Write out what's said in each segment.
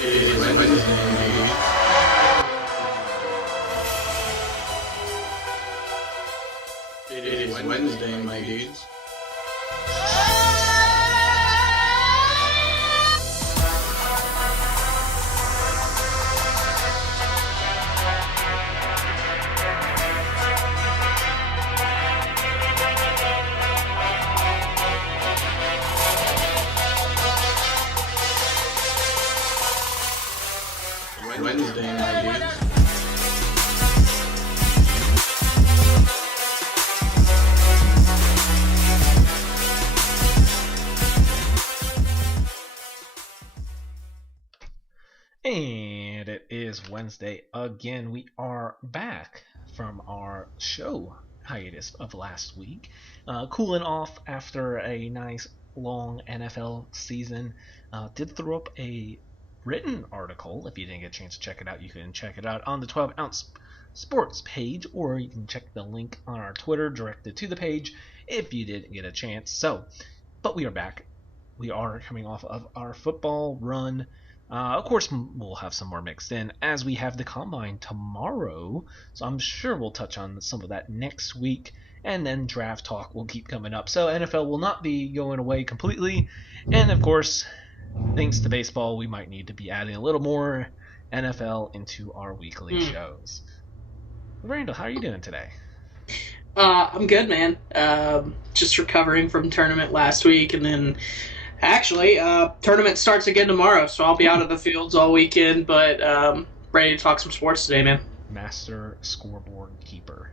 It is Wednesday, my dudes. Wednesday, my dudes. And it is Wednesday again. We are back from our show hiatus of last week, cooling off after a nice long NFL season. Did throw up a written article. If you didn't get a chance to check it out, you can check it out on the 12 Ounce Sports page, or you can check the link on our Twitter directed to the page if you didn't get a chance. But we are back. We are coming off of our football run. Of course, we'll have some more mixed in as we have the Combine tomorrow, so I'm sure we'll touch on some of that next week, and then draft talk will keep coming up. So NFL will not be going away completely, and of course, thanks to baseball, we might need to be adding a little more NFL into our weekly shows. Randall, how are you doing today? I'm good, man. Just recovering from tournament last week, and then actually, tournament starts again tomorrow, so I'll be out of the fields all weekend, but ready to talk some sports today, man. Master scoreboard keeper.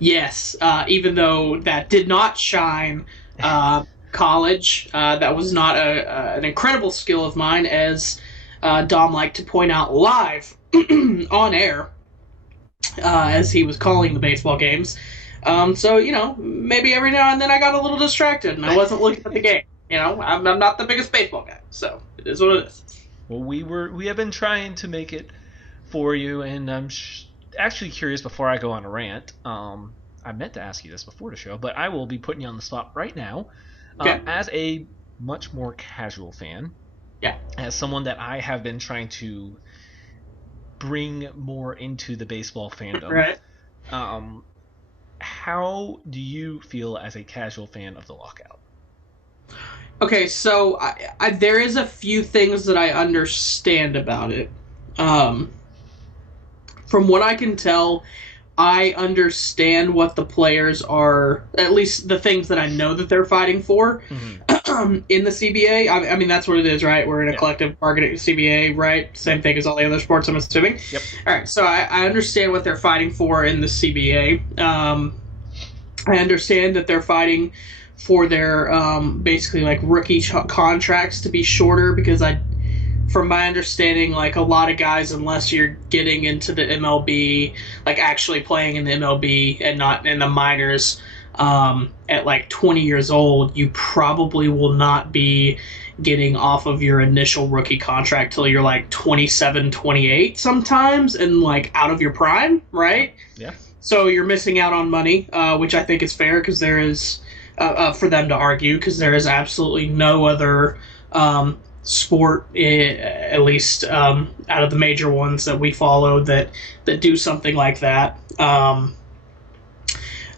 Yes, even though that did not shine college, that was not an incredible skill of mine, as Dom liked to point out live on air as he was calling the baseball games. So, maybe every now and then I got a little distracted and I wasn't looking at the game. I'm not the biggest baseball guy, so it is what it is. Well, we have been trying to make it for you, and I'm actually curious before I go on a rant. I meant to ask you this before the show, but I will be putting you on the spot right now. Okay. As a much more casual fan, as someone that I have been trying to bring more into the baseball fandom, right. How do you feel as a casual fan of the lockout? Okay, so there is a few things that I understand about it. From what I can tell, I understand what the players are, at least the things that I know that they're fighting for in the CBA. I mean, that's what it is, right? We're in a collective bargaining CBA, right? Same thing as all the other sports, I'm assuming. Yep. All right, so I understand what they're fighting for in the CBA. I understand that they're fighting for their basically like rookie contracts to be shorter, because from my understanding, like a lot of guys, unless you're getting into the MLB, like actually playing in the MLB and not in the minors, at like 20 years old, you probably will not be getting off of your initial rookie contract till you're like 27, 28 sometimes, and like out of your prime, right? Yeah. So you're missing out on money, which I think is fair, because there is for them to argue, because there is absolutely no other sport, at least out of the major ones that we follow, that do something like that. I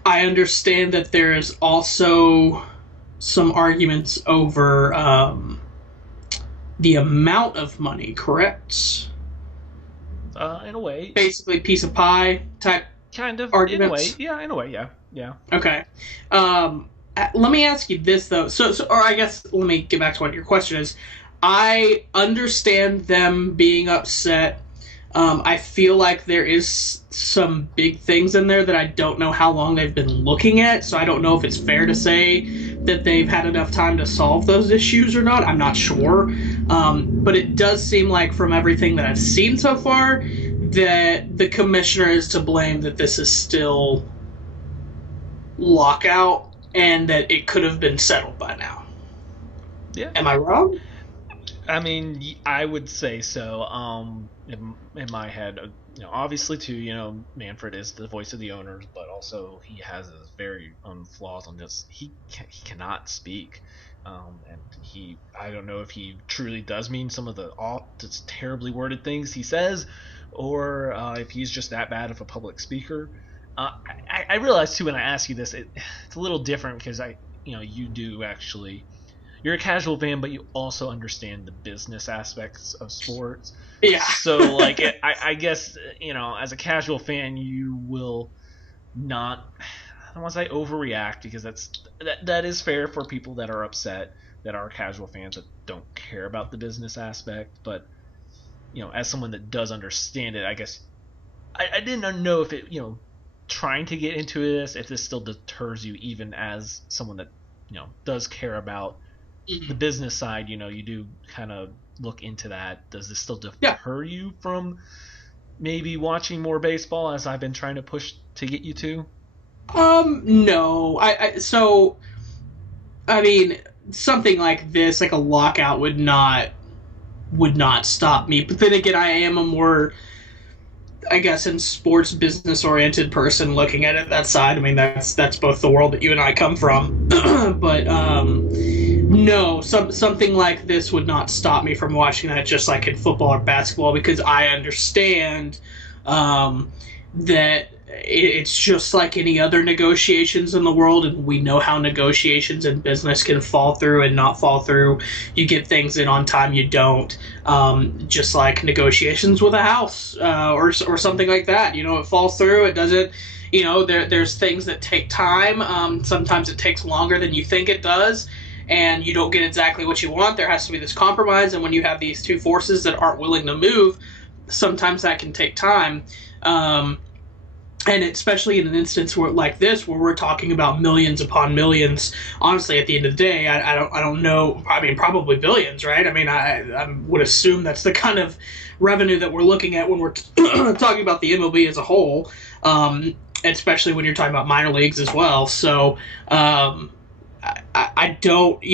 understand that there is also some arguments over the amount of money, correct? In a way. Basically, piece of pie type kind of arguments. In a way, yeah. Okay. Let me ask you this, though. Or I guess let me get back to what your question is. I understand them being upset. I feel like there is some big things in there that I don't know how long they've been looking at, so I don't know if it's fair to say that they've had enough time to solve those issues or not. I'm not sure. But it does seem like, from everything that I've seen so far, that the commissioner is to blame, that this is still lockout, and that it could have been settled by now. Yeah. Am I wrong? I mean, I would say so. In my head, obviously too, Manfred is the voice of the owners, but also he has his very flaws on this. He cannot speak And I don't know if he truly does mean some of the just terribly worded things he says, or if he's just that bad of a public speaker. I realize too when I ask you this, it's a little different because you do actually, you're a casual fan, but you also understand the business aspects of sports. Yeah. So like, I guess as a casual fan, you will not. I don't want to say overreact because that is fair for people that are upset, that are casual fans that don't care about the business aspect. But as someone that does understand it, I guess I didn't know if it trying to get into this, if this still deters you even as someone that does care about the business side. You do kind of look into that. Does this still deter you from maybe watching more baseball, as I've been trying to push to get you to? No. I mean, something like this, like a lockout, would not stop me. But then again, I am a more, I guess, in sports business oriented person looking at it that side. I mean, that's both the world that you and I come from. But no, something like this would not stop me from watching that, just like in football or basketball, because I understand that it's just like any other negotiations in the world, and we know how negotiations in business can fall through and not fall through. You get things in on time, you don't. Just like negotiations with a house or something like that. It falls through, it doesn't. There's things that take time. Sometimes it takes longer than you think it does, and you don't get exactly what you want. There has to be this compromise, and when you have these two forces that aren't willing to move, sometimes that can take time. And especially in an instance like this, where we're talking about millions upon millions. Honestly, at the end of the day, I don't know. I mean, probably billions, right? I mean, I would assume that's the kind of revenue that we're looking at when we're talking about the MLB as a whole, especially when you're talking about minor leagues as well. So I don't,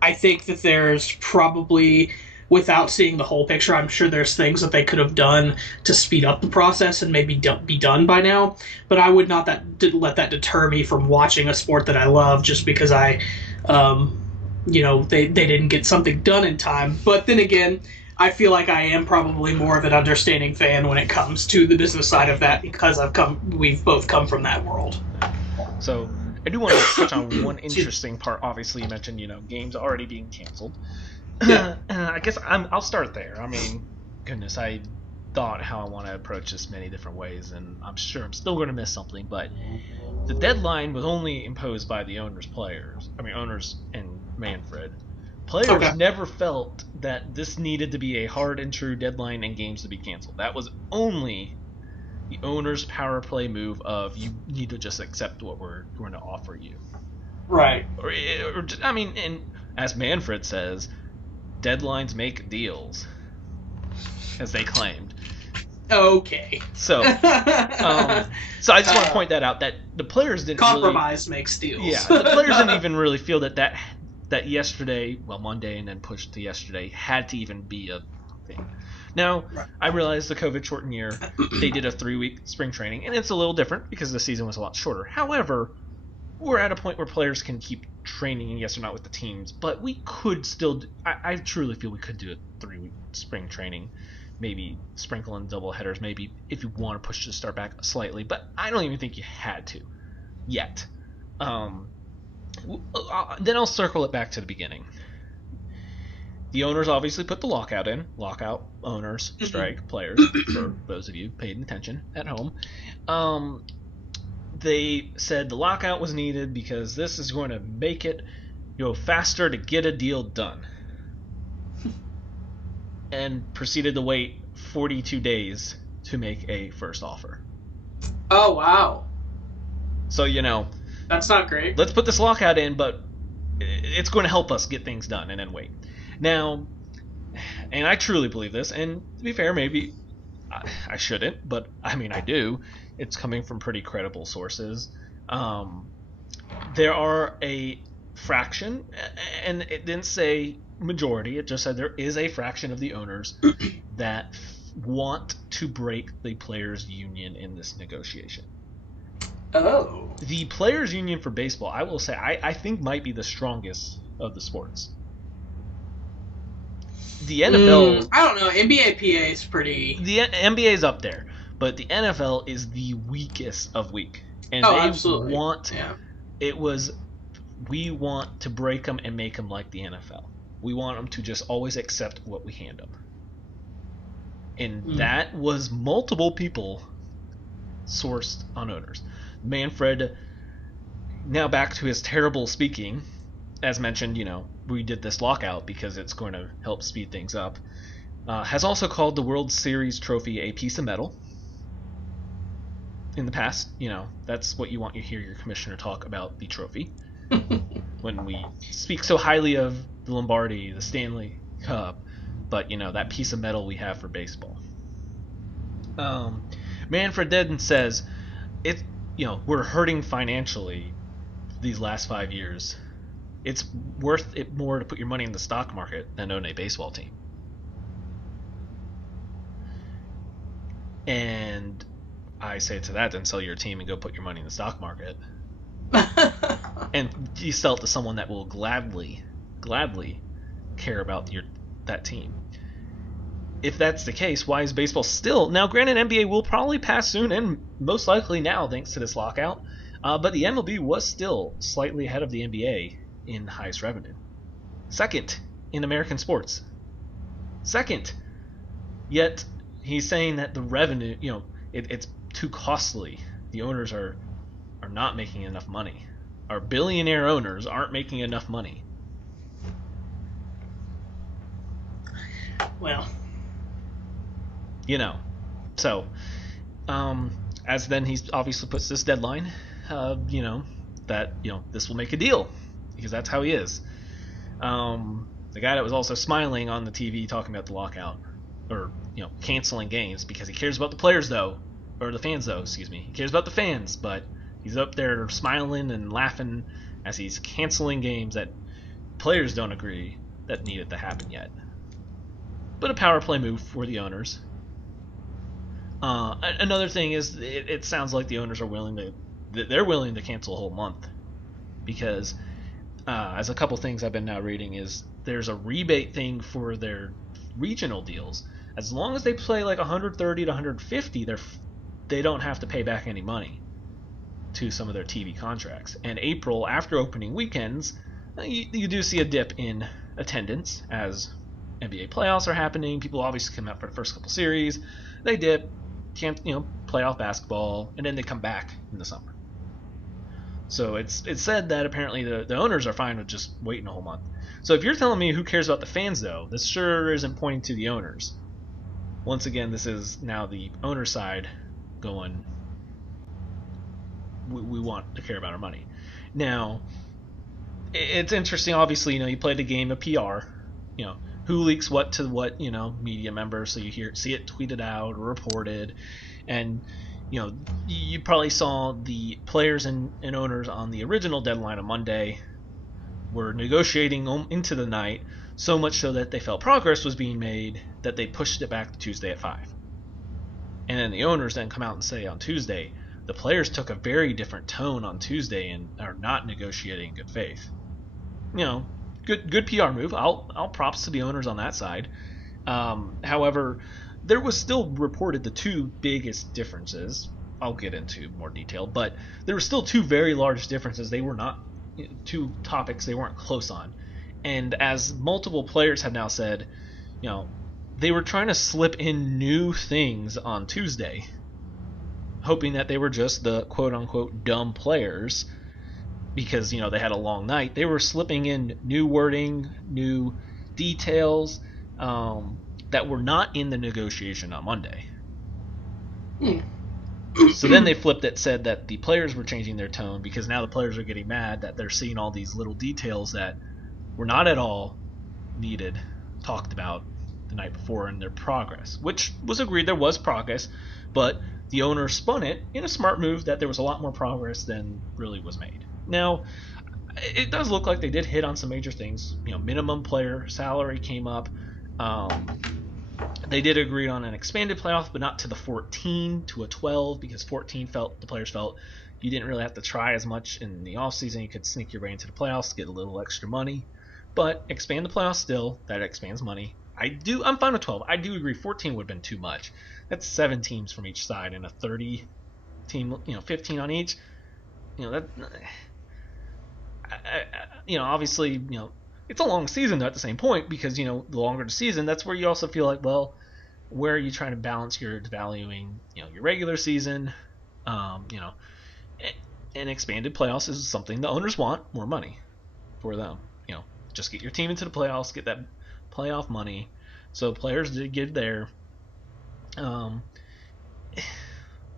I think that there's probably, without seeing the whole picture, I'm sure there's things that they could have done to speed up the process and maybe be done by now. But I would not let that deter me from watching a sport that I love just because they didn't get something done in time. But then again, I feel like I am probably more of an understanding fan when it comes to the business side of that, because we've both come from that world. So I do want to touch on one interesting part. Obviously, you mentioned games already being canceled. Yeah. I guess I'll start there. I mean, goodness, I thought how I want to approach this many different ways, and I'm sure I'm still going to miss something, but the deadline was only imposed by the owners and Manfred. Players never felt that this needed to be a hard and true deadline and games to be canceled. That was only the owner's power play move of, you need to just accept what we're going to offer you. Right. And as Manfred says, deadlines make deals, as they claimed. Okay. So I just want to point that out, that the players didn't compromise makes deals. Yeah, the players didn't even really feel that yesterday, Monday and then pushed to yesterday, had to even be a thing. Now, right. I realize the COVID shortened year, they did a 3-week spring training, and it's a little different because the season was a lot shorter. However, we're at a point where players can keep training, yes or not, with the teams, but we could still I truly feel we could do a 3-week spring training, maybe sprinkle in double headers, maybe if you want to push the start back slightly, but I don't even think you had to yet. Then I'll circle it back to the beginning. The owners obviously put the lockout in. Lockout, owners, strike, players, for those of you paying attention at home. They said the lockout was needed because this is going to make it faster to get a deal done. And proceeded to wait 42 days to make a first offer. Oh, wow. So, that's not great. Let's put this lockout in, but it's going to help us get things done, and then wait. Now, and I truly believe this, and to be fair, maybe I shouldn't, but I mean I do. It's coming from pretty credible sources. There are a fraction, and it didn't say majority, it just said there is a fraction of the owners that want to break the players' union in this negotiation. Oh. The players' union for baseball, I will say, I think might be the strongest of the sports. The NFL... I don't know. NBA PA is pretty... The NBA is up there, but the NFL is the weakest of weak. And they absolutely. want... Yeah. We want to break them and make them like the NFL. We want them to just always accept what we hand them. And that was multiple people sourced on owners. Manfred, now back to his terrible speaking, as mentioned, we did this lockout because it's going to help speed things up, has also called the World Series trophy a piece of metal. In the past, that's what you want to hear your commissioner talk about the trophy. When we speak so highly of the Lombardi, the Stanley Cup, but, that piece of metal we have for baseball. Manfred then says, we're hurting financially these last 5 years. It's worth it more to put your money in the stock market than own a baseball team. And I say to that, then sell your team and go put your money in the stock market. And you sell it to someone that will gladly care about that team. If that's the case, why is baseball still... Now, granted, NBA will probably pass soon, and most likely now, thanks to this lockout. But the MLB was still slightly ahead of the NBA in highest revenue. Second in American sports. Second. Yet, he's saying that the revenue, it's too costly. The owners are not making enough money. Our billionaire owners aren't making enough money. Well... So, as then he obviously puts this deadline, that, this will make a deal, because that's how he is. The guy that was also smiling on the TV talking about the lockout, or, canceling games, because he cares about the players, though, or the fans, though, excuse me. He cares about the fans, but he's up there smiling and laughing as he's canceling games that players don't agree that needed to happen yet. But a power play move for the owners. Another thing is, it sounds like the owners are willing to cancel a whole month, because as a couple things I've been now reading is there's a rebate thing for their regional deals. As long as they play like 130 to 150, they don't have to pay back any money to some of their TV contracts. And April, after opening weekends, you do see a dip in attendance as NBA playoffs are happening. People obviously come out for the first couple series, they dip. Can't playoff basketball, and then they come back in the summer. So it's said that apparently the owners are fine with just waiting a whole month. So if you're telling me who cares about the fans, though, this sure isn't pointing to the owners. Once again, this is now the owner side going, we want to care about our money. Now, it's interesting, obviously, you played a game of PR, who leaks what to what, media members, so you see it tweeted out or reported, and you probably saw the players and owners on the original deadline on Monday were negotiating into the night, so much so that they felt progress was being made that they pushed it back to Tuesday at 5. And then the owners then come out and say on Tuesday, the players took a very different tone on Tuesday and are not negotiating in good faith. Good PR move. I'll props to the owners on that side. However, there was still reported the two biggest differences. I'll get into more detail, but there were still two very large differences. They were not two topics they weren't close on. And as multiple players have now said, they were trying to slip in new things on Tuesday, hoping that they were just the quote-unquote dumb players, because they had a long night. They were slipping in new wording, new details that were not in the negotiation on Monday. So then they flipped it, said that the players were changing their tone, because now the players are getting mad that they're seeing all these little details that were not at all needed, talked about the night before in their progress, which was agreed there was progress, but the owner spun it in a smart move that there was a lot more progress than really was made. Now, it does look like they did hit on some major things. Minimum player salary came up. They did agree on an expanded playoff, but not to the 14, to a 12, because 14 the players felt you didn't really have to try as much in the offseason. You could sneak your way into the playoffs, get a little extra money. But expand the playoffs still. That expands money. I'm fine with 12. I do agree 14 would have been too much. That's 7 teams from each side and a 30 team, 15 on each. Obviously, it's a long season though at the same point, because, the longer the season, that's where you also feel like, well, where are you trying to balance your valuing, your regular season, and expanded playoffs is something the owners want, more money for them. Just get your team into the playoffs, get that playoff money. So players did get there. And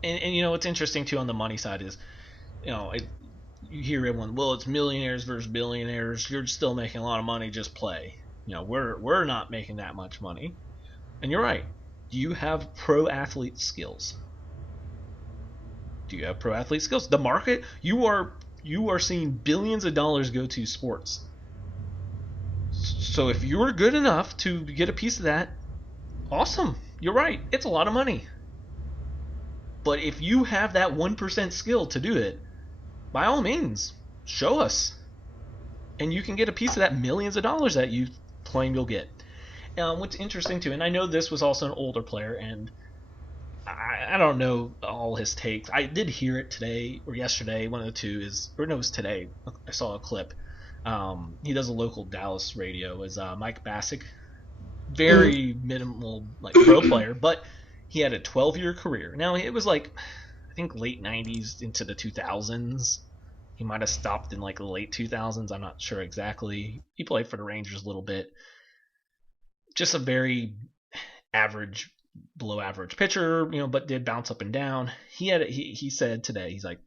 what's interesting too on the money side is, you hear everyone, well, it's millionaires versus billionaires. You're still making a lot of money. Just play. We're not making that much money. And you're right. Do you have pro athlete skills? The market, you are seeing billions of dollars go to sports. So if you're good enough to get a piece of that, awesome. You're right. It's a lot of money. But if you have that 1% skill to do it, by all means, show us. And you can get a piece of that millions of dollars that you claim you'll get. What's interesting too, and I know this was also an older player, and I don't know all his takes. I did hear it today or yesterday, one of the two it was today. I saw a clip. He does a local Dallas radio as Mike Bassick. Very minimal pro player, but he had a 12-year career. Now, it was I think late 90s into the 2000s. He might have stopped in the late 2000s. I'm not sure exactly. He played for the Rangers a little bit. Just a very average, below average pitcher, but did bounce up and down. He said today, he's like,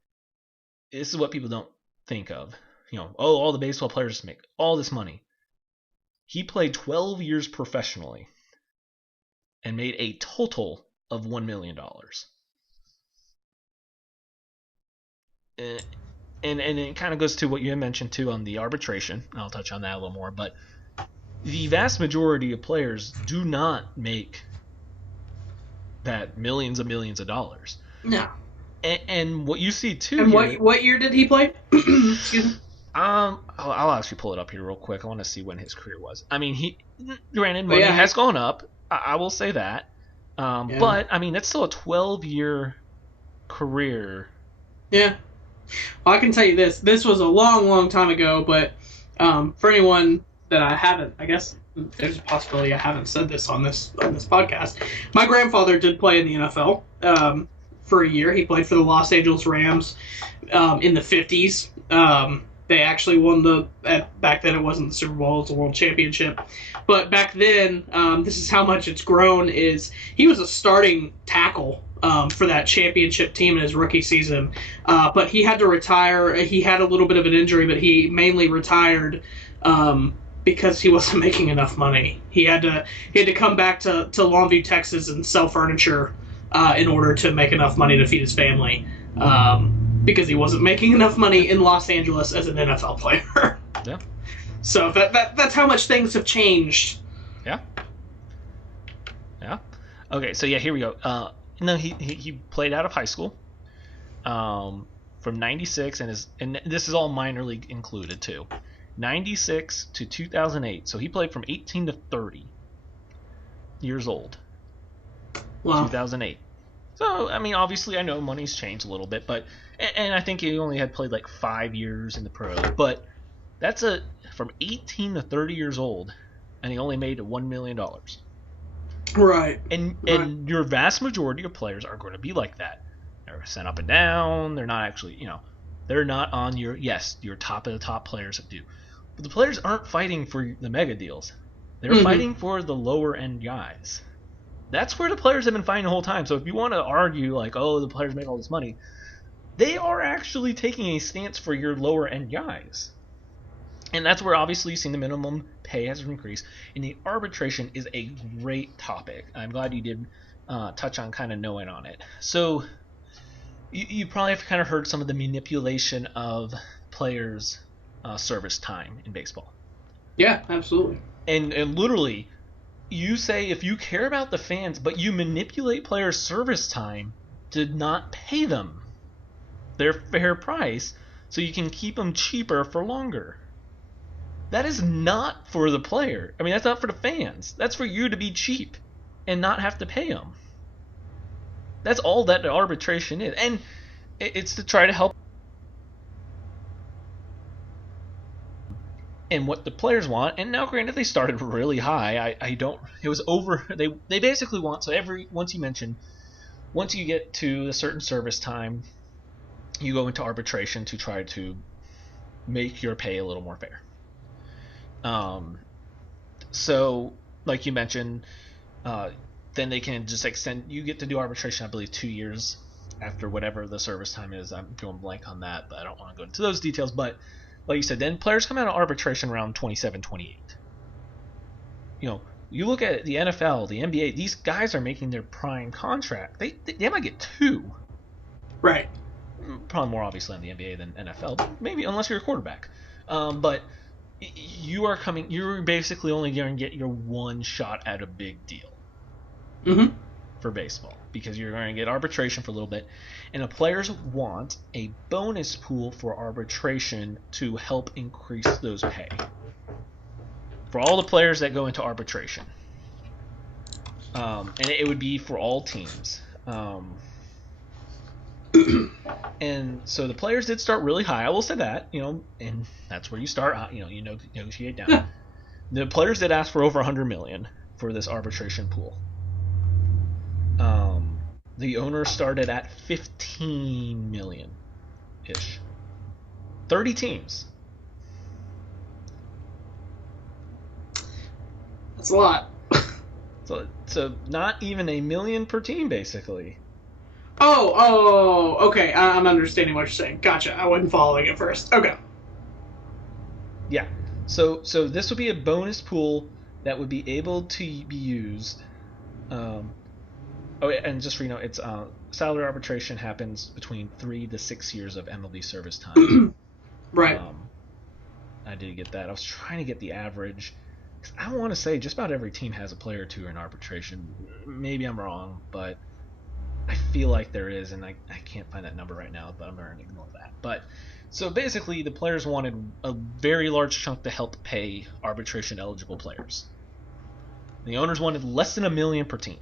this is what people don't think of. All the baseball players make all this money. He played 12 years professionally and made a total of $1 million. And it kind of goes to what you mentioned too on the arbitration. I'll touch on that a little more, but the vast majority of players do not make that millions of dollars. No. And what you see too. And what year did he play? Excuse me. I'll actually pull it up here real quick. I want to see when his career was. I mean, money has gone up. I will say that. But I mean, it's still a 12-year career. Yeah. Well, I can tell you this. This was a long, long time ago, but for anyone that I haven't, I guess there's a possibility I haven't said this on this podcast. My grandfather did play in the NFL for a year. He played for the Los Angeles Rams in the 50s. They actually won back then it wasn't the Super Bowl, it was the World Championship. But back then, this is how much it's grown, is he was a starting tackle for that championship team in his rookie season. But he had to retire. He had a little bit of an injury, but he mainly retired because he wasn't making enough money. He had to come back to Longview, Texas and sell furniture in order to make enough money to feed his family. Because he wasn't making enough money in Los Angeles as an NFL player. Yeah. So that's how much things have changed. Yeah. Yeah. Okay, so here we go. No, he played out of high school. From 96 and this is all minor league included too. 96 to 2008. So he played from 18 to 30 years old. Wow. 2008. So, I mean, obviously, I know money's changed a little bit, but and I think he only had played 5 years in the pros, but that's from 18 to 30 years old, and he only made $1 million. Right. And your vast majority of players are going to be like that. They're sent up and down. They're not actually, they're not on your top of the top players that do. But the players aren't fighting for the mega deals. They're fighting for the lower end guys. That's where the players have been fighting the whole time. So if you want to argue the players make all this money, they are actually taking a stance for your lower end guys. And that's where obviously you've seen the minimum pay has increased. And the arbitration is a great topic. I'm glad you did touch on kind of knowing on it. So you probably have kind of heard some of the manipulation of players' service time in baseball. Yeah, absolutely. And literally, you say if you care about the fans, but you manipulate players' service time to not pay them their fair price so you can keep them cheaper for longer. That is not for the player. I mean, that's not for the fans. That's for you to be cheap and not have to pay them. That's all that the arbitration is. And it's to try to help. And what the players want, and now granted they started really high. It was over. They basically want, so once you get to a certain service time, you go into arbitration to try to make your pay a little more fair. So like you mentioned, then they can just extend. You get to do arbitration, I believe, 2 years after whatever the service time is. I'm going blank on that, but I don't want to go into those details. But like you said, then players come out of arbitration around 27, 28. You look at the NFL, the NBA. These guys are making their prime contract. They might get 2. Right. Probably more obviously in the NBA than NFL, maybe unless you're a quarterback. But you're basically only going to get your one shot at a big deal for baseball, because you're going to get arbitration for a little bit, and the players want a bonus pool for arbitration to help increase those pay for all the players that go into arbitration. And it would be for all teams. And so the players did start really high. I will say that, and that's where you start. You negotiate down. Yeah. The players did ask for over $100 million for this arbitration pool. The owner started at $15 million ish. 30 teams. That's a lot. So not even $1 million per team, basically. Oh, okay. I'm understanding what you're saying. Gotcha. I wasn't following at first. Okay. Yeah. So this would be a bonus pool that would be able to be used. And just so you know, it's salary arbitration happens between 3 to 6 years of MLB service time. Right. I did get that. I was trying to get the average. I want to say just about every team has a player or two in arbitration. Maybe I'm wrong, but I feel like there is, and I can't find that number right now, but I'm going to ignore that. But so basically, the players wanted a very large chunk to help pay arbitration-eligible players. The owners wanted less than $1 million per team.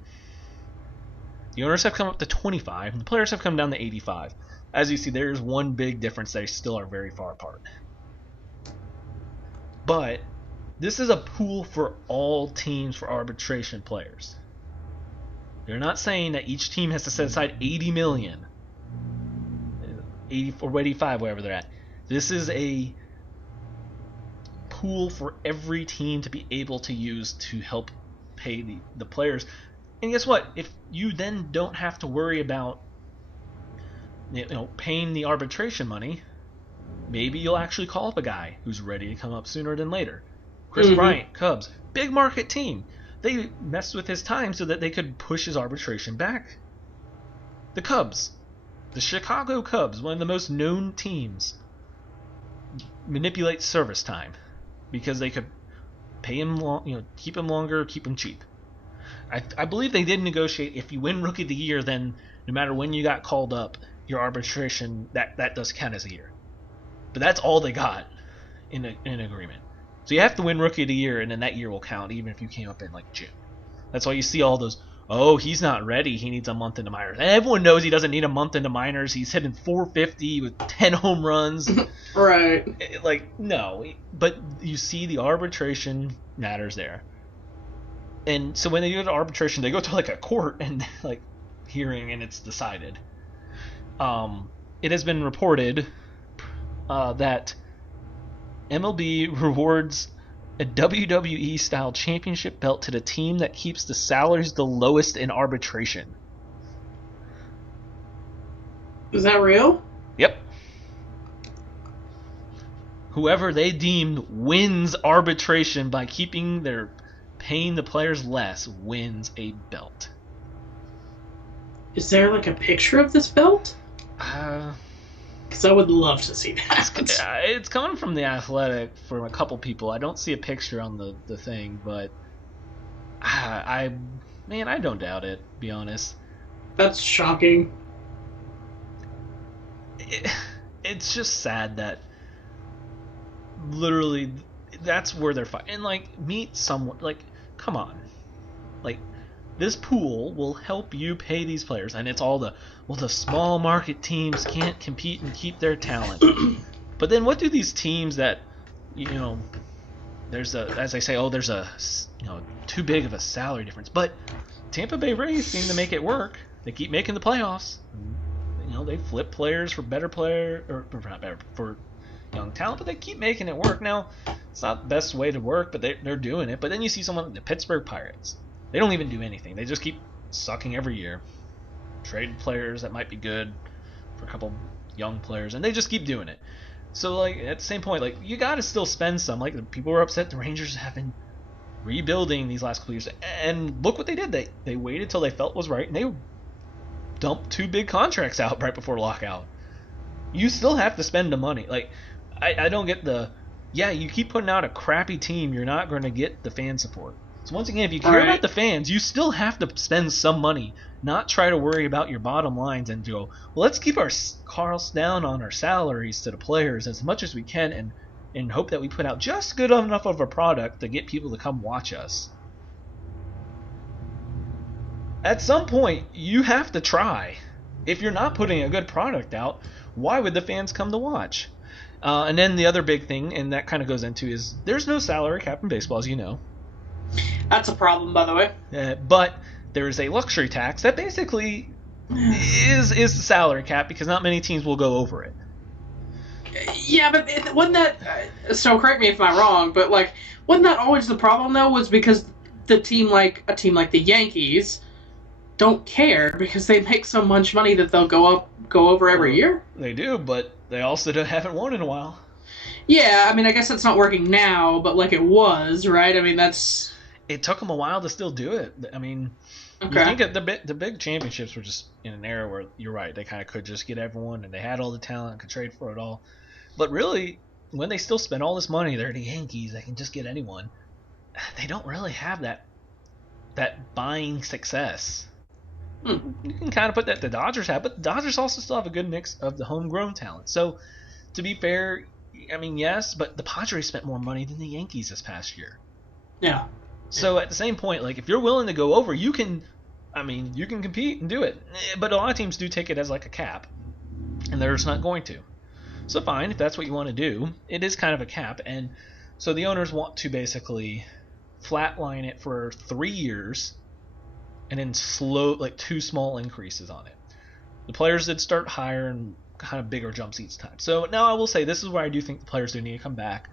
The owners have come up to 25, and the players have come down to 85. As you see, there's one big difference. They still are very far apart. But this is a pool for all teams for arbitration players. They're not saying that each team has to set aside $80 million, 80 or 85, wherever they're at. This is a pool for every team to be able to use to help pay the players. And guess what? If you then don't have to worry about paying the arbitration money, maybe you'll actually call up a guy who's ready to come up sooner than later. Chris Bryant, Cubs, big market team. They messed with his time so that they could push his arbitration back. The Cubs, the Chicago Cubs, one of the most known teams, manipulate service time because they could pay him keep him longer, keep him cheap. I believe they did negotiate, if you win Rookie of the Year, then no matter when you got called up, your arbitration, that does count as a year. But that's all they got in an agreement. So you have to win Rookie of the Year, and then that year will count, even if you came up in like June. That's why you see all those, he's not ready, he needs a month into minors. And everyone knows he doesn't need a month into minors. He's hitting 450 with 10 home runs. Right. No. But you see the arbitration matters there. And so when they go to arbitration, they go to like a court and like hearing, and it's decided. It has been reported that MLB rewards a WWE-style championship belt to the team that keeps the salaries the lowest in arbitration. Is that real? Yep. Whoever they deemed wins arbitration by paying the players less wins a belt. Is there like a picture of this belt? Because I would love to see that. It's coming from The Athletic from a couple people. I don't see a picture on the thing, but I don't doubt it, to be honest. That's shocking. It's just sad that literally that's where they're fighting. And like, meet someone. Like, come on. Like, this pool will help you pay these players, and it's all the small market teams can't compete and keep their talent. But then what do these teams that, there's a too big of a salary difference. But Tampa Bay Rays seem to make it work. They keep making the playoffs. They flip players for better for young talent, but they keep making it work. Now, it's not the best way to work, but they're doing it. But then you see someone like the Pittsburgh Pirates. They don't even do anything. They just keep sucking every year. Trade players that might be good for a couple young players, and they just keep doing it. So, like, at the same point, like, you got to still spend some. Like, the people were upset the Rangers have been rebuilding these last couple years, and look what they did. They waited till they felt it was right, and they dumped 2 big contracts out right before lockout. You still have to spend the money. Like, I don't get you keep putting out a crappy team, you're not going to get the fan support. So once again, if you care about the fans, you still have to spend some money, not try to worry about your bottom lines and go, well, let's keep our costs down on our salaries to the players as much as we can and hope that we put out just good enough of a product to get people to come watch us. At some point, you have to try. If you're not putting a good product out, why would the fans come to watch? And then the other big thing, and that kind of goes into, is there's no salary cap in baseball, as you know. That's a problem, by the way. But there is a luxury tax that basically is the salary cap because not many teams will go over it. Yeah, but wasn't that... so correct me if I'm wrong, but like, wasn't that always the problem though? Was because a team like the Yankees don't care because they make so much money that they'll go over every year. They do, but they also haven't won in a while. Yeah, I mean, I guess that's not working now, but like it was, right? I mean, that's... It took them a while to still do it. I mean, okay. You think that the big championships were just in an era where, you're right, they kind of could just get everyone, and they had all the talent and could trade for it all. But really, when they still spend all this money, they're the Yankees, they can just get anyone. They don't really have that buying success. You can kind of put that the Dodgers have, but the Dodgers also still have a good mix of the homegrown talent. So, to be fair, I mean, yes, but the Padres spent more money than the Yankees this past year. Yeah. So at the same point, like, if you're willing to go over, you can compete and do it. But a lot of teams do take it as like a cap, and they're just not going to. So fine, if that's what you want to do, it is kind of a cap. And so the owners want to basically flatline it for 3 years and then like 2 small increases on it. The players did start higher and kind of bigger jumps each time. So now I will say this is where I do think the players do need to come back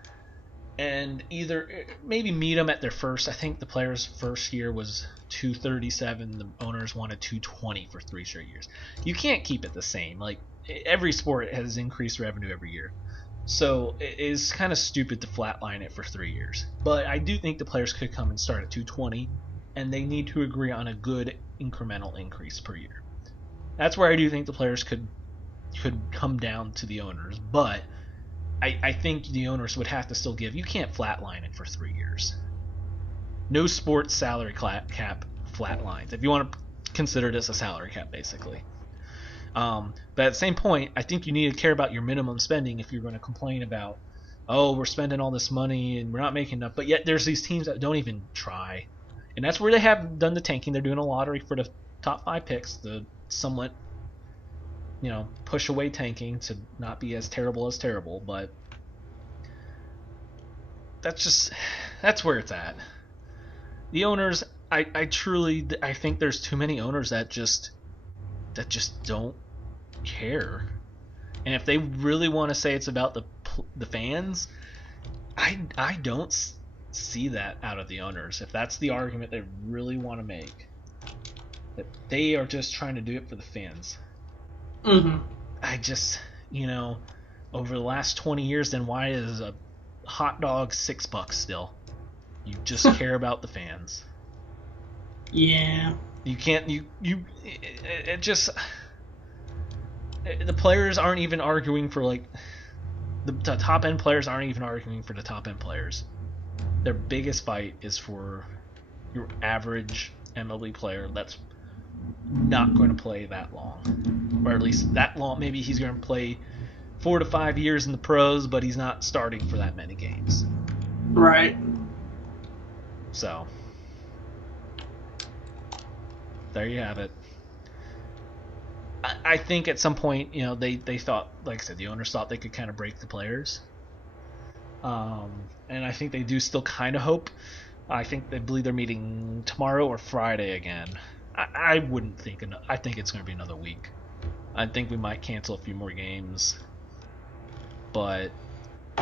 and either maybe meet them at their first. I think the players' first year was 237. The owners wanted 220 for 3 straight years. You can't keep it the same. Like, every sport has increased revenue every year. So it is kind of stupid to flatline it for 3 years. But I do think the players could come and start at 220, and they need to agree on a good incremental increase per year. That's where I do think the players could come down to the owners. But I think the owners would have to still give. You can't flatline it for 3 years. No sports salary cap flatlines. If you want to consider this a salary cap, basically. But at the same point, I think you need to care about your minimum spending if you're going to complain about, oh, we're spending all this money and we're not making enough. But yet there's these teams that don't even try. And that's where they have done the tanking. They're doing a lottery for the top 5 picks, the somewhat, push away tanking to not be as terrible, but that's where it's at. The owners, I think there's too many owners that just don't care. And if they really want to say it's about the fans, I don't see that out of the owners. If that's the argument they really want to make, that they are just trying to do it for the fans. Mm-hmm. I just, over the last 20 years, then why is a hot dog $6 still? You just care about the fans. Yeah. You can't, it just, the players aren't even arguing for, like, the top end players aren't even arguing for the top end players. Their biggest fight is for your average MLB player that's not going to play that long, or at least that long. Maybe he's going to play 4 to 5 years in the pros, but he's not starting for that many games. Right. So, there you have it. I think at some point, they thought, like I said, the owners thought they could kind of break the players. And I think they do still kind of hope. I think they believe they're meeting tomorrow or Friday again. I wouldn't think. I think it's going to be another week. I think we might cancel a few more games. But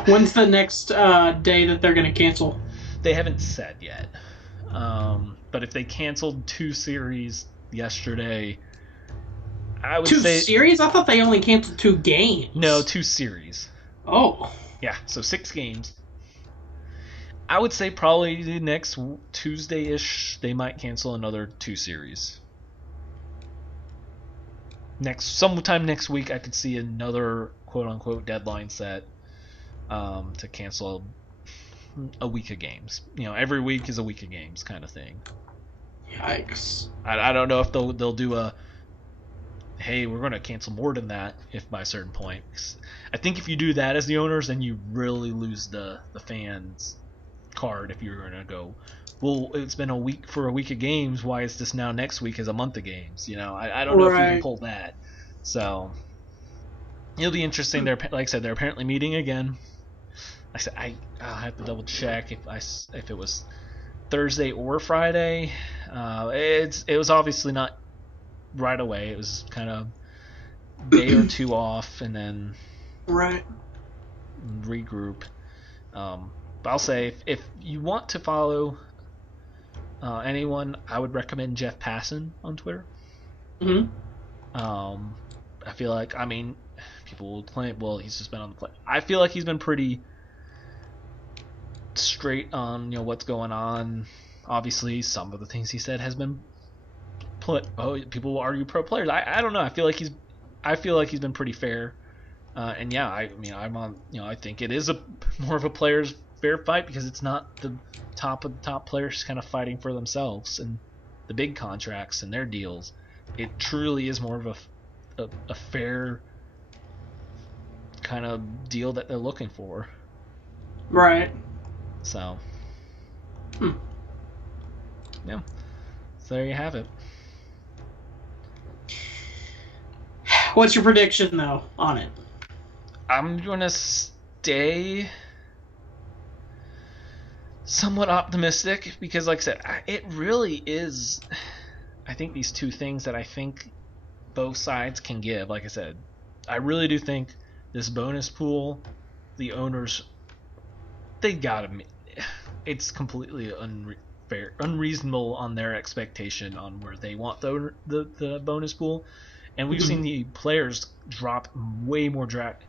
when's the next day that they're going to cancel? They haven't said yet. But if they canceled 2 series yesterday, I would say 2 series? I thought they only canceled 2 games. No, 2 series. Oh. Yeah, so 6 games. I would say probably the next Tuesday-ish, they might cancel another 2 series. Sometime next week, I could see another quote-unquote deadline set to cancel a week of games. Every week is a week of games kind of thing. Yikes. I don't know if they'll do a, hey, we're going to cancel more than that if by a certain point. I think if you do that as the owners, then you really lose the fans card if you're going to go, well, it's been a week of games, why is this now next week is a month of games? I don't know if you can pull that. So it'll be interesting. Like I said, they're apparently meeting again. I'll have to double check if it was Thursday or Friday. It was obviously not right away. It was kind of day or 2 off and then regroup. But I'll say if you want to follow anyone, I would recommend Jeff Passan on Twitter. Mm-hmm. I feel like, people will claim, well, he's just been on the play. I feel like he's been pretty straight on what's going on. Obviously, some of the things he said has been people will argue pro players. I don't know. I feel like he's been pretty fair. And yeah, I'm on. I think it is more of a players' fair fight because it's not the top of the top players kind of fighting for themselves and the big contracts and their deals. It truly is more of a fair kind of deal that they're looking for. Right. So. Yeah. So there you have it. What's your prediction, though, on it? I'm going to stay somewhat optimistic because, like I said, it really is, I think, these 2 things that I think both sides can give. Like I said, I really do think this bonus pool, the owners, they got to, it's completely unreasonable on their expectation on where they want the bonus pool. And we've seen the players drop way more draft.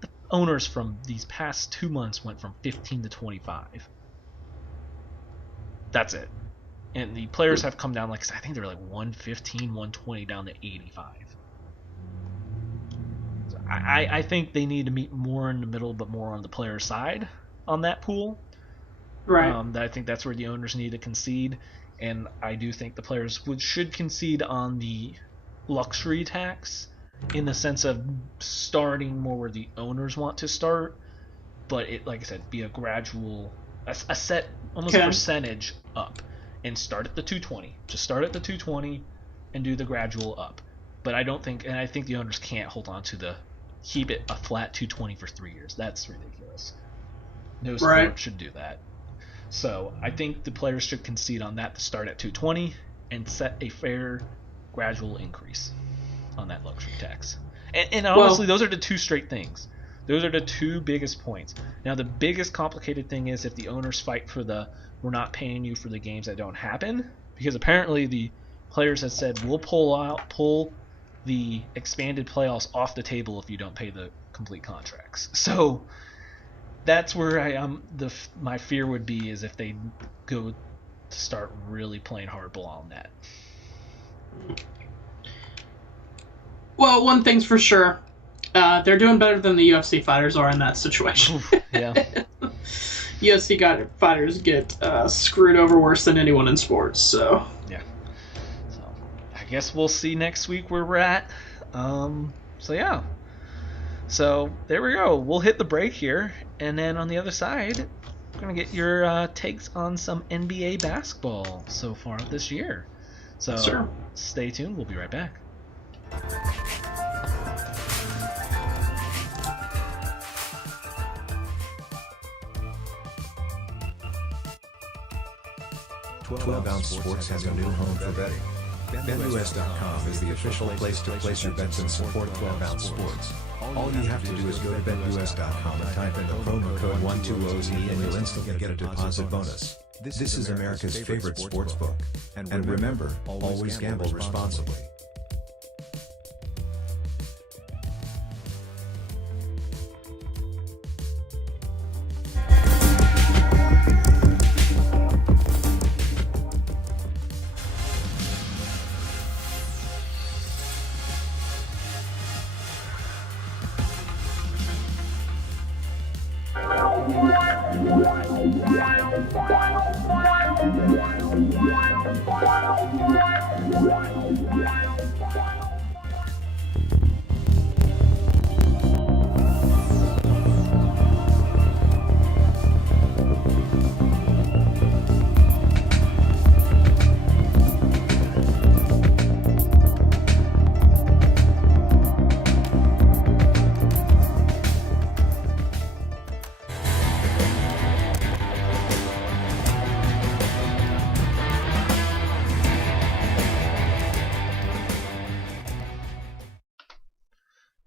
The owners from these past 2 months went from 15 to 25. That's it. And the players have come down, like I think they're like 115, 120 down to 85. So I think they need to meet more in the middle, but more on the player side on that pool. Right. I think that's where the owners need to concede. And I do think the players should concede on the luxury tax in the sense of starting more where the owners want to start, but it, like I said, be a gradual, a set almost percentage up, and start at the 220. Just start at the 220 and do the gradual up. But I don't think, and I think the owners can't hold on to keep it a flat 220 for 3 years. That's ridiculous. No sport should do that. So I think the players should concede on that to start at 220 and set a fair gradual increase on that luxury tax. And honestly, those are the 2 straight things. Those are the 2 biggest points. Now, the biggest complicated thing is if the owners fight for we're not paying you for the games that don't happen, because apparently the players have said we'll pull the expanded playoffs off the table if you don't pay the complete contracts. So that's where my fear would be is if they go to start really playing hardball on that. Well, one thing's for sure. They're doing better than the UFC fighters are in that situation. Yeah. UFC fighters get screwed over worse than anyone in sports, so. Yeah. So, I guess we'll see next week where we're at. So, yeah. So, there we go. We'll hit the break here, and then on the other side, going to get your takes on some NBA basketball so far this year. So Sure. Stay tuned. We'll be right back. Ounce Sports has a new home for betting. BetUS.com is the official place to place your bets and support 12 Ounce Sports. All you have to do is go to BetUS.com and type in the promo code 120Z and you'll instantly get a deposit bonus. This is America's favorite sports book. And remember, always gamble responsibly.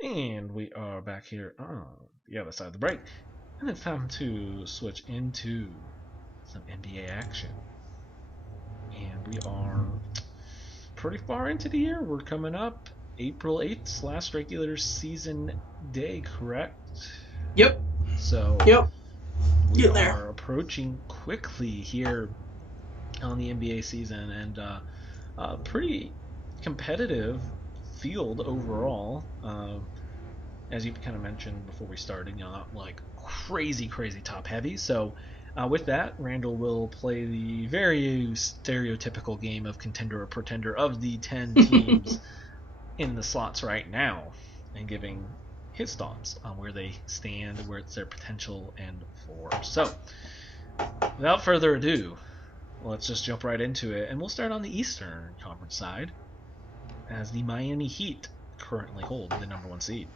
And we are back here on the other side of the break. And it's time to switch into some NBA action. And we are pretty far into the year. We're coming up April 8th, last regular season day, correct? Yep. So Yep. we Get there. are approaching quickly here on the NBA season, and a pretty competitive field overall. As you kind of mentioned before we started, not like crazy top heavy. So with that, Randall will play the very stereotypical game of contender or pretender of the 10 teams in the slots right now, and giving his thoughts on where they stand, where it's their potential and floor. So without further ado, let's just jump right into it, and we'll start on the Eastern Conference side, as the Miami Heat currently hold the number 1 seed.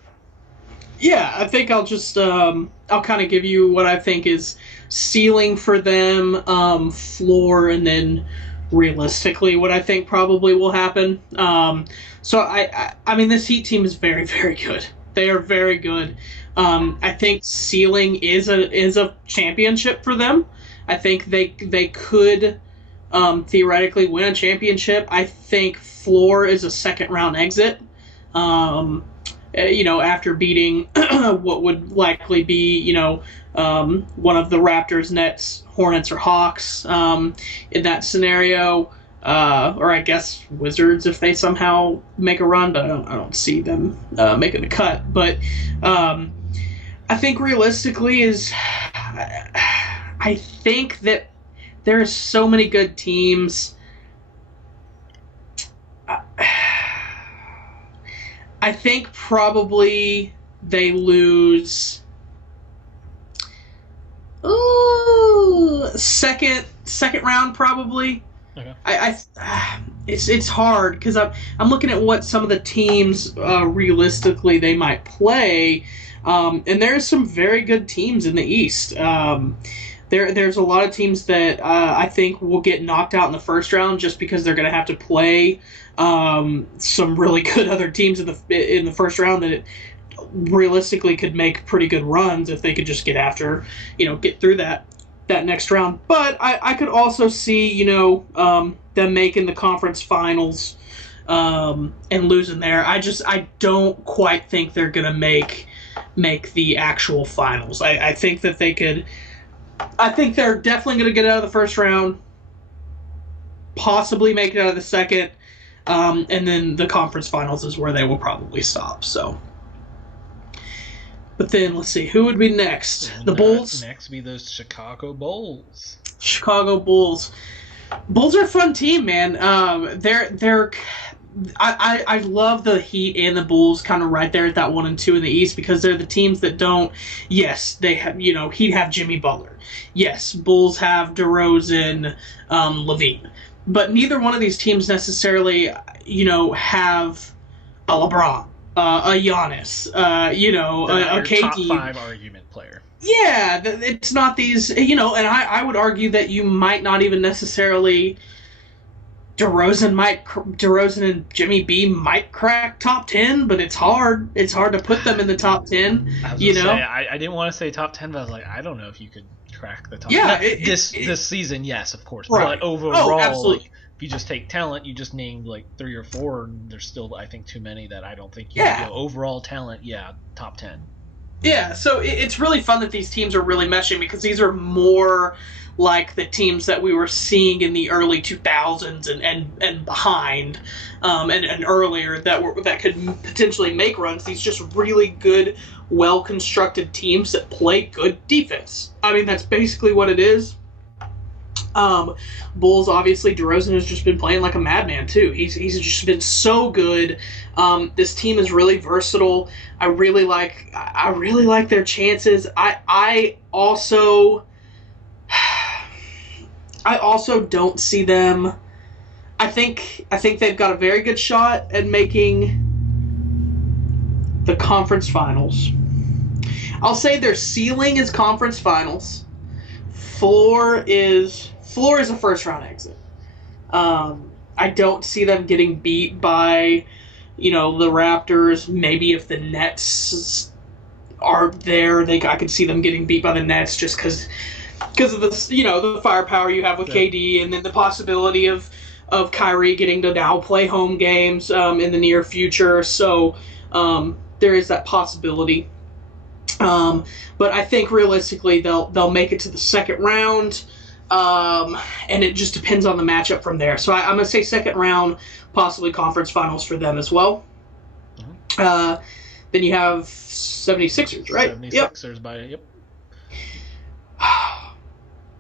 Yeah, I think I'll just I'll kind of give you what I think is ceiling for them, floor, and then realistically what I think probably will happen. So I mean, this Heat team is very, very good. They are very good. I think ceiling is a championship for them. I think they could theoretically win a championship. I think floor is a second round exit. After beating what would likely be, one of the Raptors, Nets, Hornets, or Hawks in that scenario, or I guess Wizards if they somehow make a run, but I don't see them making the cut. But I think realistically I think that there's so many good teams. I think probably they lose second round probably. Okay. It's hard because I'm looking at what some of the teams realistically they might play, and there's some very good teams in the East. There's a lot of teams that I think will get knocked out in the first round just because they're going to have to play some really good other teams in the first round that realistically could make pretty good runs if they could just get through that next round. But I could also see them making the conference finals and losing there. I don't quite think they're going to make the actual finals. I think that they could. I think they're definitely going to get out of the first round, possibly make it out of the second, and then the conference finals is where they will probably stop. So, but then let's see, who would be next? The Bulls. Next be those Chicago Bulls. Chicago Bulls. Bulls are a fun team, man. I love the Heat and the Bulls kind of right there at that 1 and 2 in the East because they're the teams that don't. Yes, they have. Heat have Jimmy Butler. Yes, Bulls have DeRozan, Levine, but neither one of these teams necessarily, have a LeBron, a Giannis, a KD. Top 5 argument player. Yeah, it's not these, and I would argue that you might not even necessarily. DeRozan and Jimmy B might crack top 10, but it's hard. It's hard to put them in the top 10. I didn't want to say top 10, but I was like, I don't know if you could crack the top 10. Yeah, this season, yes, of course. Right. But overall, absolutely. If you just take talent, you just named like 3 or 4, and there's still, I think, too many that I don't think you can go. Overall talent, top 10. Yeah, so it's really fun that these teams are really meshing because these are more like the teams that we were seeing in the early 2000s and behind and earlier that could potentially make runs. These just really good, well-constructed teams that play good defense. I mean, that's basically what it is. Bulls, obviously, DeRozan has just been playing like a madman, too. He's just been so good. This team is really versatile. I really like their chances. I also don't see them. I think they've got a very good shot at making the conference finals. I'll say their ceiling is conference finals. Floor is a first round exit. I don't see them getting beat by, the Raptors. Maybe if the Nets are there, I could see them getting beat by the Nets just because of the the firepower you have with KD, and then the possibility of Kyrie getting to now play home games in the near future. So there is that possibility. But I think realistically they'll make it to the second round, and it just depends on the matchup from there. So I'm going to say second round, possibly conference finals for them as well. Mm-hmm. Then you have 76ers, right? 76ers yep.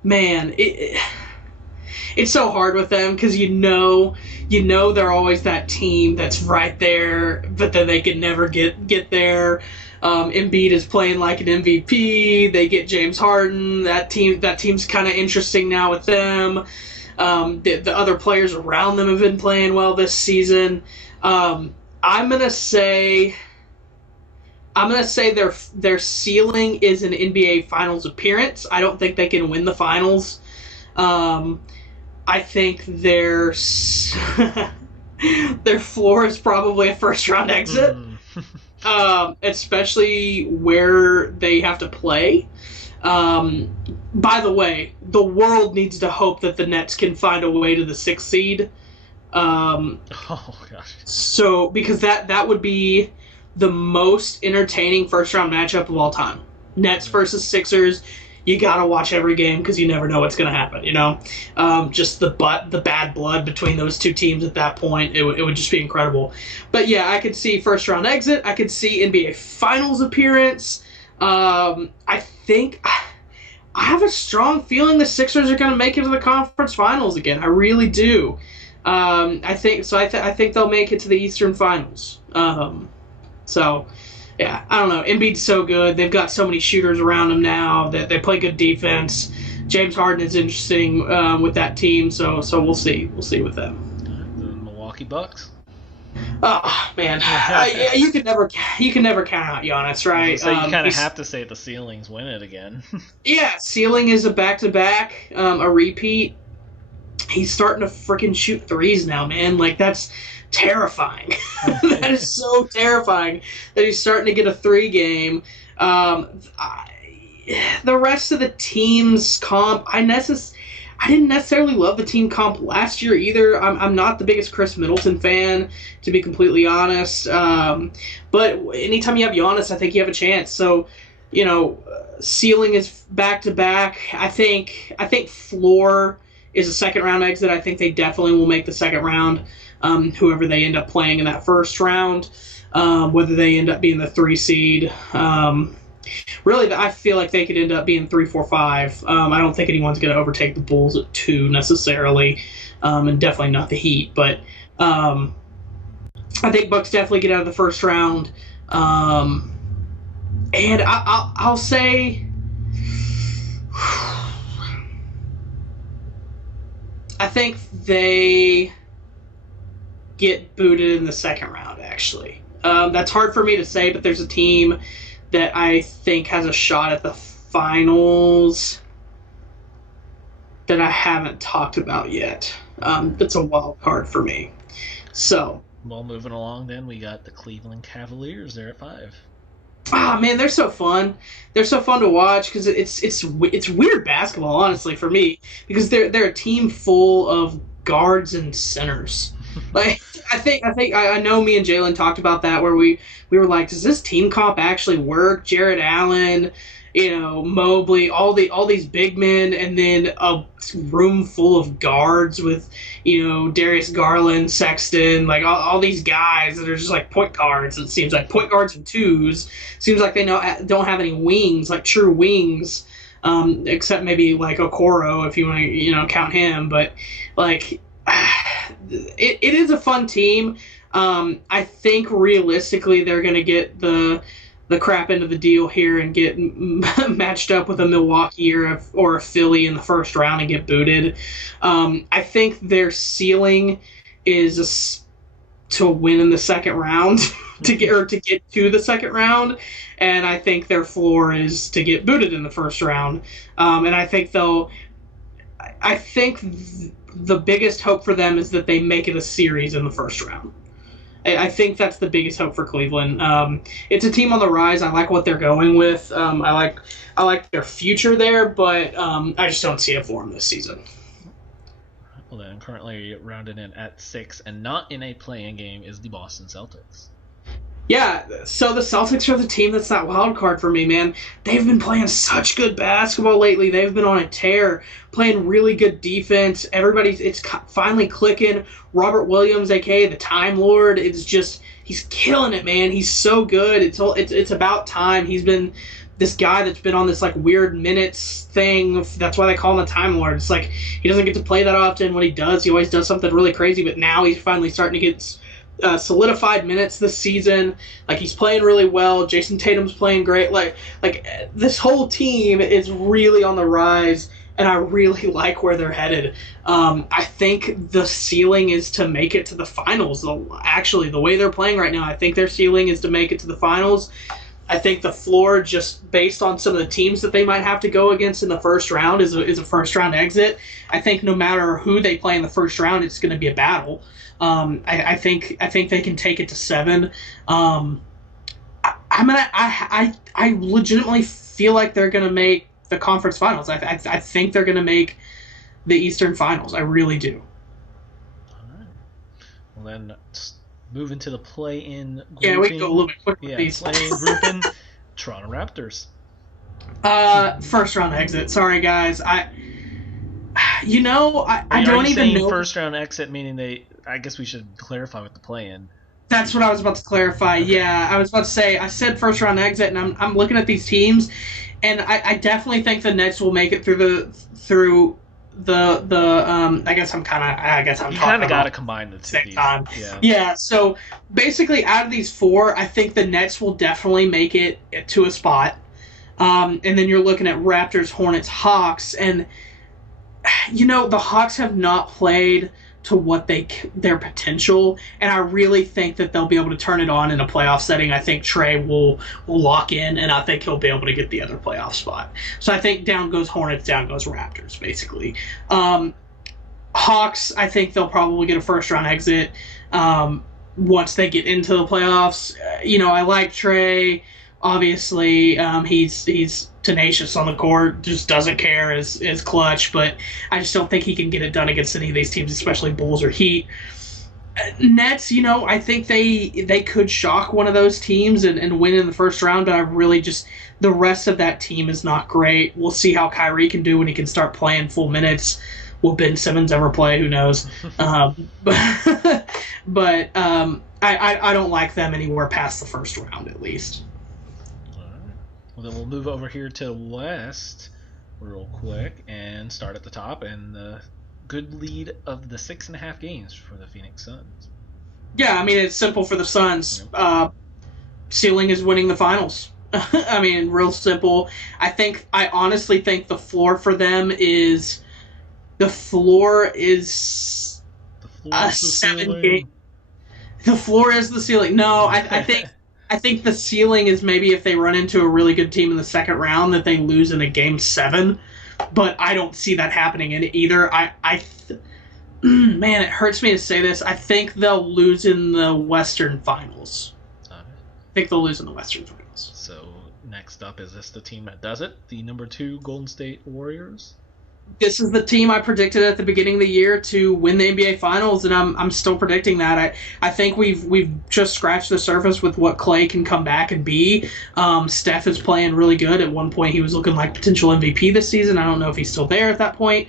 Man, it's so hard with them because you know they're always that team that's right there, but then they can never get there. Embiid is playing like an MVP. They get James Harden. That team's kind of interesting now with them. The other players around them have been playing well this season. I'm gonna say their ceiling is an NBA Finals appearance. I don't think they can win the finals. I think their floor is probably a first round exit. Especially where they have to play. By the way, the world needs to hope that the Nets can find a way to the 6th seed. Oh gosh. So because that would be the most entertaining first round matchup of all time. Nets versus Sixers. You gotta watch every game because you never know what's gonna happen. Just the bad blood between those two teams at that point, it would just be incredible. But yeah, I could see first round exit. I could see NBA Finals appearance. I think I have a strong feeling the Sixers are gonna make it to the conference finals again. I really do. I think so. I think they'll make it to the Eastern Finals. So. Yeah, I don't know. Embiid's so good. They've got so many shooters around him now that they play good defense. James Harden is interesting with that team, so we'll see. We'll see with them. The Milwaukee Bucks. Oh man, you can never count out Giannis, right? So you kind of have to say the ceilings win it again. Yeah, ceiling is a back-to-back, a repeat. He's starting to freaking shoot threes now, man. Like that's terrifying. That is so terrifying that he's starting to get a 3 game. The rest of the team's comp, I didn't necessarily love the team comp last year either. I'm not the biggest Chris Middleton fan, to be completely honest. But anytime you have Giannis, I think you have a chance. So, ceiling is back to back. I think floor is a second round exit. I think they definitely will make the second round. Whoever they end up playing in that first round, whether they end up being the 3 seed. Really, I feel like they could end up being 3, 4, 5. I don't think anyone's going to overtake the Bulls at 2 necessarily, and definitely not the Heat. But I think Bucks definitely get out of the first round. And I'll say, I think they get booted in the second round, actually. That's hard for me to say, but there's a team that I think has a shot at the finals that I haven't talked about yet. That's a wild card for me. So, well, moving along then, we got the Cleveland Cavaliers. They're at 5. Man, they're so fun. They're so fun to watch because it's weird basketball, honestly, for me, because they're a team full of guards and centers. Like I know me and Jalen talked about that where we were like, does this team comp actually work? Jared Allen, Mobley, all these big men, and then a room full of guards with, Darius Garland, Sexton, like all these guys that are just like point guards. It seems like point guards and twos. Seems like they don't have any wings, like true wings, except maybe like Okoro if you want to, count him. But like, it is a fun team. I think realistically they're going to get the crap end of the deal here and get matched up with a Milwaukee or a Philly in the first round and get booted. I think their ceiling is to win in the second round to get to the second round, and I think their floor is to get booted in the first round. And I think the biggest hope for them is that they make it a series in the first round. I think that's the biggest hope for Cleveland. It's a team on the rise. I like what they're going with. I like their future there, but I just don't see it for them this season. Well, then, currently rounded in at 6 and not in a play-in game is the Boston Celtics. Yeah, so the Celtics are the team that's that wild card for me, man. They've been playing such good basketball lately. They've been on a tear, playing really good defense. It's finally clicking. Robert Williams, a.k.a. the Time Lord, he's killing it, man. He's so good. It's about time. He's been this guy that's been on this like weird minutes thing. That's why they call him the Time Lord. It's like he doesn't get to play that often. When he does, he always does something really crazy, but now he's finally starting to get solidified minutes this season. Like, he's playing really well. Jason Tatum's playing great. Like this whole team is really on the rise, and I really like where they're headed. I think the ceiling is to make it to the finals. Actually, the way they're playing right now, I think their ceiling is to make it to the finals. I think the floor, just based on some of the teams that they might have to go against in the first round, is a first round exit. I think no matter who they play in the first round, it's going to be a battle. I think they can take it to 7. I legitimately feel like they're going to make the conference finals. I think they're going to make the Eastern Finals. I really do. All right. Well, then move into the play-in grouping. Yeah, we can go a little bit quicker. Yeah, play-in grouping. Toronto Raptors. First round exit. Sorry, guys. I don't even know. First round exit meaning I guess we should clarify with the play-in. That's what I was about to clarify. Okay. Yeah, I was about to say, I said first round exit, and I'm looking at these teams, and I definitely think the Nets will make it through the I guess I'm talking kind of got to combine the two same time. Yeah. So basically, out of these 4, I think the Nets will definitely make it to a spot, and then you're looking at Raptors, Hornets, Hawks, and the Hawks have not played to what their potential, and I really think that they'll be able to turn it on in a playoff setting. I think Trey will lock in, and I think he'll be able to get the other playoff spot. So I think down goes Hornets, down goes Raptors, basically. Hawks, I think they'll probably get a first round exit once they get into the playoffs. I like Trey. Obviously, he's tenacious on the court, just doesn't care, is clutch, but I just don't think he can get it done against any of these teams, especially Bulls or Heat. Nets, I think they could shock one of those teams and win in the first round, but I really the rest of that team is not great. We'll see how Kyrie can do when he can start playing full minutes. Will Ben Simmons ever play? Who knows? But I don't like them anywhere past the first round, at least. Well, then we'll move over here to the West real quick and start at the top. And the good lead of the 6.5 games for the Phoenix Suns. Yeah, I mean, it's simple for the Suns. Ceiling is winning the finals. I mean, real simple. I honestly think the floor for them is a 7 game. The floor is the ceiling. No, I think the ceiling is maybe if they run into a really good team in the second round that they lose in a game 7, but I don't see that happening in either. Man, it hurts me to say this. I think they'll lose in the Western Finals. I think they'll lose in the Western Finals. So next up, is this the team that does it? The number 2 Golden State Warriors? This is the team I predicted at the beginning of the year to win the NBA Finals, and I'm still predicting that. I think we've just scratched the surface with what Clay can come back and be. Steph is playing really good. At one point, he was looking like potential MVP this season. I don't know if he's still there at that point.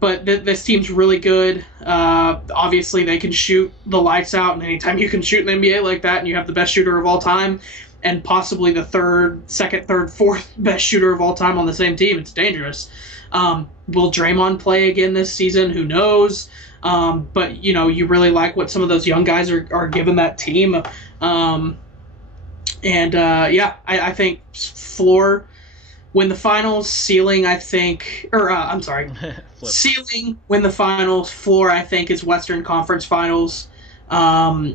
But this team's really good. Obviously, they can shoot the lights out, and anytime you can shoot in the NBA like that, and you have the best shooter of all time, and possibly the second, third, fourth best shooter of all time on the same team, it's dangerous. Will Draymond play again this season? Who knows? But, you really like what some of those young guys are giving that team. I think floor win the finals, ceiling, I think, ceiling win the finals, floor, I think, is Western Conference Finals. I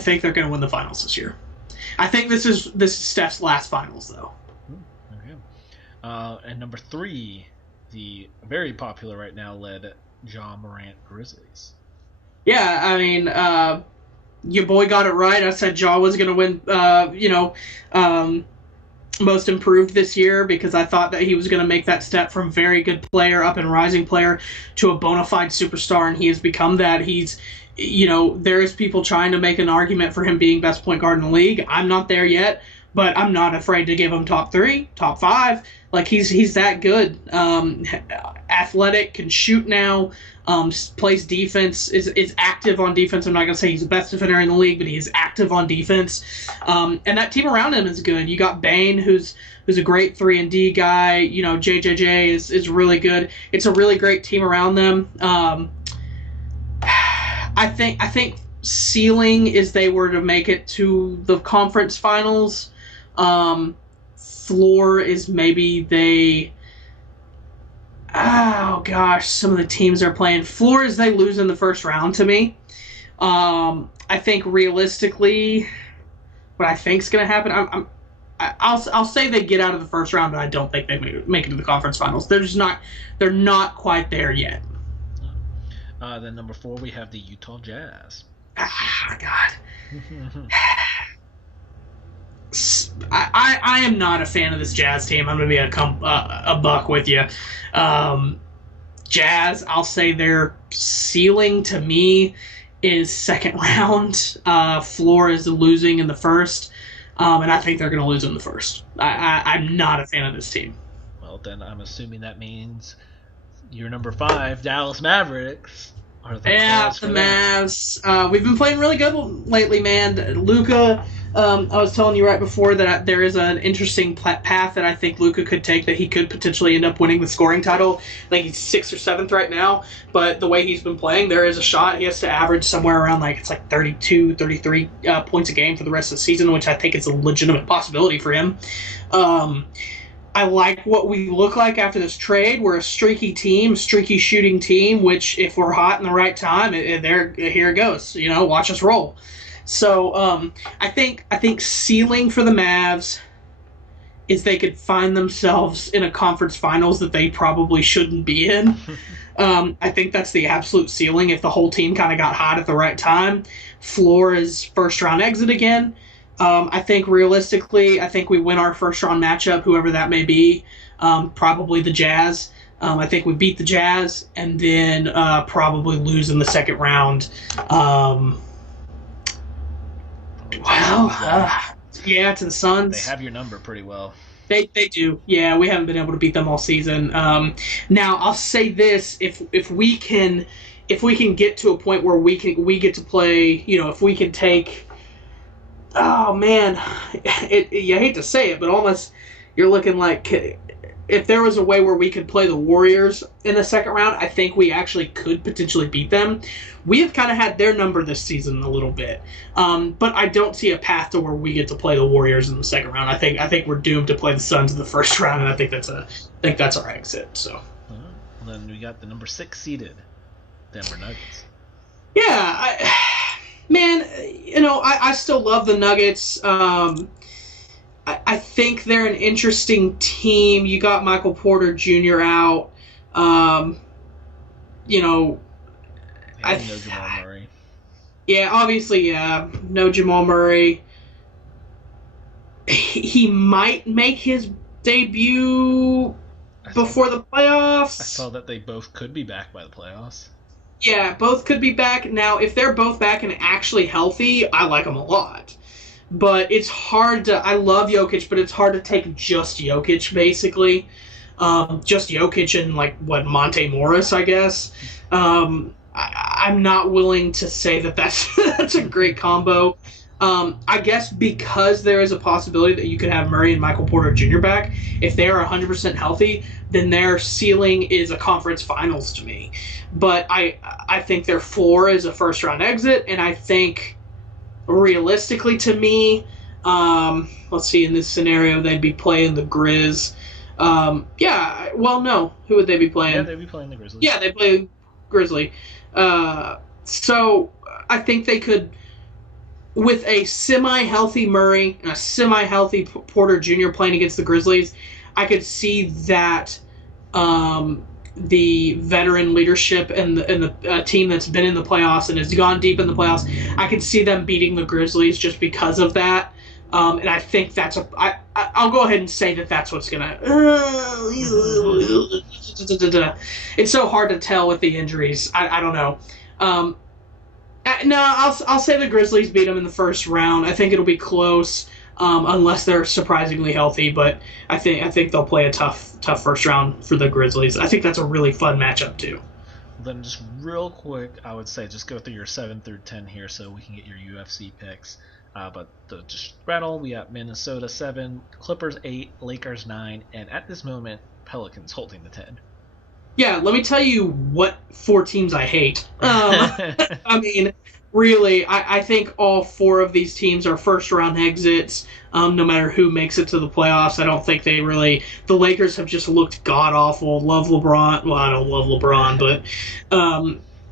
think they're going to win the finals this year. I think this is Steph's last finals, though. Okay. And number 3, the very popular right now led Ja Morant Grizzlies. Yeah, I mean, your boy got it right. I said Ja was going to win, most improved this year because I thought that he was going to make that step from very good player, up and rising player, to a bona fide superstar, and he has become that. There's people trying to make an argument for him being best point guard in the league. I'm not there yet, but I'm not afraid to give him top 3, top 5. Like, he's that good. Athletic, can shoot now, plays defense, is active on defense. I'm not going to say he's the best defender in the league, but he is active on defense. And that team around him is good. You got Bane, who's a great 3-and-D guy. JJJ is really good. It's a really great team around them. I think ceiling is they were to make it to the conference finals. Floor is maybe they... Oh, gosh, some of the teams are playing. Floor is they lose in the first round to me. I think realistically, what I think is going to happen, I'll say they get out of the first round, but I don't think they make it to the conference finals. They're not quite there yet. Then number 4, we have the Utah Jazz. God. I am not a fan of this Jazz team. I'm going to be a buck with you. Jazz, I'll say their ceiling to me is second round. Floor is losing in the first. And I think they're going to lose in the first. I'm not a fan of this team. Well, then I'm assuming that means your number 5, Dallas Mavericks. The Mavs. We've been playing really good lately, man. Luka, I was telling you right before that there is an interesting path that I think Luka could take, that he could potentially end up winning the scoring title. I think he's 6th or 7th right now, but the way he's been playing, there is a shot he has to average somewhere around 32, 33 points a game for the rest of the season, which I think is a legitimate possibility for him. I like what we look like after this trade. We're a streaky team, streaky shooting team, which if we're hot in the right time, here it goes. Watch us roll. So I think ceiling for the Mavs is they could find themselves in a conference finals that they probably shouldn't be in. I think that's the absolute ceiling if the whole team kind of got hot at the right time. Floor is first round exit again. I think realistically, we win our first round matchup, whoever that may be, probably the Jazz. I think we beat the Jazz and then probably lose in the second round. Yeah, to the Suns. They have your number pretty well. They do. Yeah, we haven't been able to beat them all season. Now I'll say this: if we can get to a point where we get to play, if we can take. Oh man, you hate to say it, but almost you're looking like if there was a way where we could play the Warriors in the second round, I think we actually could potentially beat them. We have kind of had their number this season a little bit, but I don't see a path to where we get to play the Warriors in the second round. I think we're doomed to play the Suns in the first round, and I think that's our exit. So. Then we got the number 6 seeded Denver Nuggets. Yeah, I still love the Nuggets. I think they're an interesting team. You got Michael Porter Jr. out. No Jamal Murray. Yeah, obviously, no Jamal Murray. He might make his debut before the playoffs. I saw that they both could be back by the playoffs. Yeah, both could be back. Now, if they're both back and actually healthy, I like them a lot. But it's hard to... I love Jokic, but it's hard to take just Jokic, basically. Just Jokic and, Monte Morris, I guess. I'm not willing to say that's a great combo. I guess because there is a possibility that you could have Murray and Michael Porter Jr. back, if they are 100% healthy, then their ceiling is a conference finals to me. But I think their floor is a first-round exit, and I think realistically to me, let's see, in this scenario, they'd be playing the Grizz. No. Who would they be playing? Yeah, they'd be playing the Grizzlies. Yeah, they play Grizzly. So I think they could... With a semi-healthy Murray and a semi-healthy Porter Jr. playing against the Grizzlies, I could see that the veteran leadership and the team that's been in the playoffs and has gone deep in the playoffs, I could see them beating the Grizzlies just because of that. And I think I'll go ahead and say that's what's going to... It's so hard to tell with the injuries. I don't know. No, I'll say the Grizzlies beat them in the first round. I think it'll be close, unless they're surprisingly healthy. But I think they'll play a tough first round for the Grizzlies. I think that's a really fun matchup too. Then just real quick, I would say just go through your 7 through 10 here so we can get your UFC picks. But just rattle, we got Minnesota 7, Clippers 8, Lakers 9, and at this moment, Pelicans holding the 10. Yeah, let me tell you what 4 teams I hate. I mean, really, I think all 4 of these teams are first-round exits, no matter who makes it to the playoffs. I don't think they really... The Lakers have just looked god-awful. Love LeBron. Well, I don't love LeBron, but